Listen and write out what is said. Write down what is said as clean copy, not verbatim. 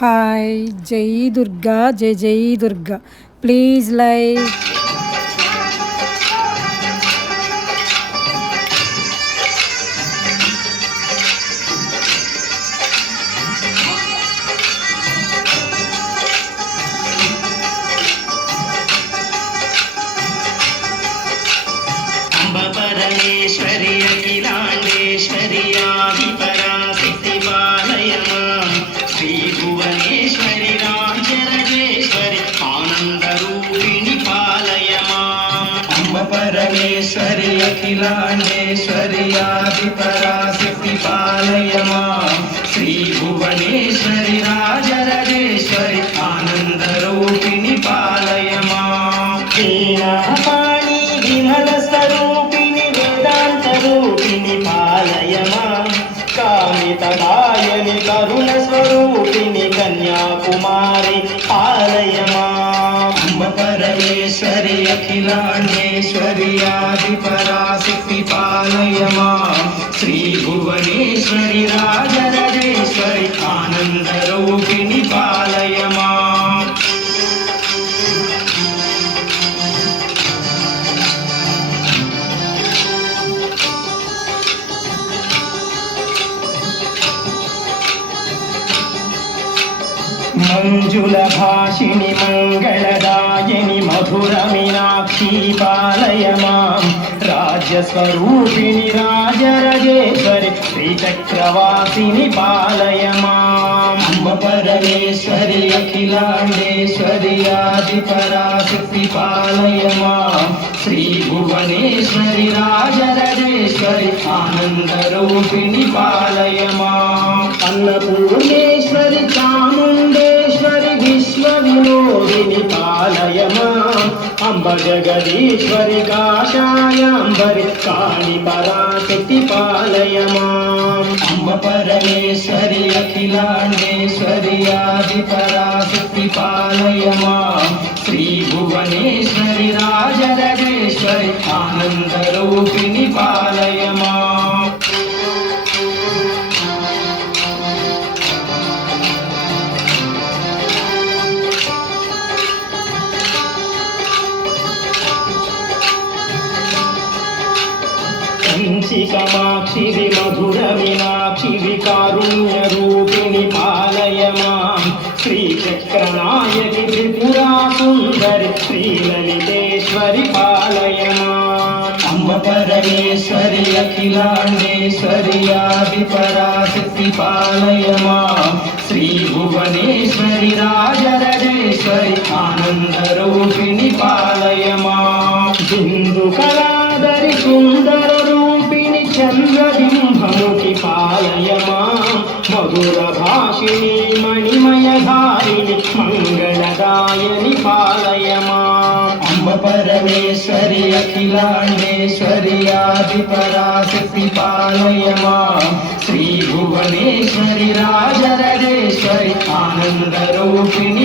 hi జై దుర్గా జై జై దుర్గా ప్లీజ్ లైక్ परमेश्वरि अखिलांडेश्वरि आदिपराशक्ति पालय मां श्री भुवनेश्वरि राजराजेश्वरि आनंदरूपिणि पालय मां अम्ब परमेश्वरि अखिलांडेश्वरि आदिपराशक्ति पालय मां श्री भुवनेश्वरि राजराजेश्वरि आनंदरूपिणि पालय मां वीणापाणि विमल स्वरूपिणि वेदांत रूपिणि पालय मां कामितदायनि करुण स्वरूपिणि कन्याकुमारी पालय मां अम्ब परमेश्वरि अखिलांडेश्वरि आदिपराशक्ति पालय मां श्री भुवनेश्वरि राजराजेश्वरि आनंदरूपिणि पालय मां मंजुलभाषिणि मंगलदायिनि मधुर मीनाक्षी पालय मां राज्यस्वरूपिणि राजराजेश्वरि श्रीचक्रवासिनि पालय मां अम्ब परमेश्वरि अखिलांडेश्वरि आदिपराशक्ति पालय मां श्री भुवनेश्वरि राजराजेश्वरि आनंदरूपिणि पालय मां अन्नपूर्णेश्वरि चामुण्डेश्वरि विश्वविनोदिनि पालय मां अम्ब जगदीश्वरि काषायाम्बरि कालीपराशक्ति पालय मां अम्ब परमेश्वरि अखिलांडेश्वरि आदिपराशक्ति पालय मां श्री भुवनेश्वरि राजराजेश्वरि आनंदरूपिणि पालय मां कामाक्षि मधुर मीनाक्षि कारुण्यरूपिणि पालय मां श्रीचक्रनायकि त्रिपुरा सुन्दरि श्रीललितेश्वरि पालय मां अम्ब परमेश्वरि अखिलांडेश्वरि आदिपराशक्ति पालय मां श्री भुवनेश्वरि राजराजेश्वरि आनंदरूपिणि पालय मां बिन्दुकलाधरि सुन्दर चन्द्रबिम्बमुखि पालय मां मधुरभाषिणि मणिमयधारिणि मङ्गलदायिनि पालय मां अम्ब परमेश्वरि अखिलांडेश्वरि आदिपराशक्ति पालय मां श्री भुवनेश्वरि राजराजेश्वरि आनंदरूपिणि